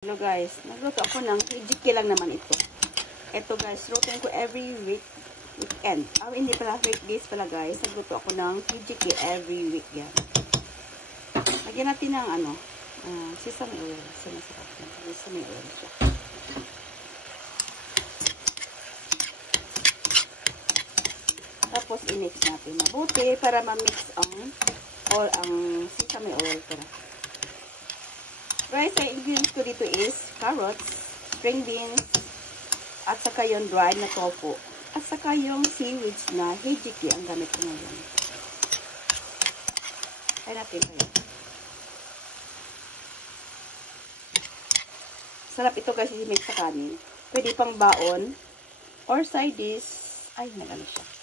Hello guys, nagluto ako ng hijiki lang naman ito. Ito guys, lutuin ko every weekend. Hindi pala, weekdays pala guys. Nagluto ako ng hijiki every week yan. Lagyan natin ng sesame oil. Sinasarap yan. Sesame oil siya. Tapos i-mix natin mabuti para ma-mix ang sesame oil. Guys, ang ingredients ko dito is carrots, string beans, at saka yung dried na tofu, at saka yung seaweeds na hijiki ang gamit ko ngayon. Kaya natin ito. Sarap ito guys, i-mix sa kanin. Pwede pang baon or side dish. Ay, nagano siya.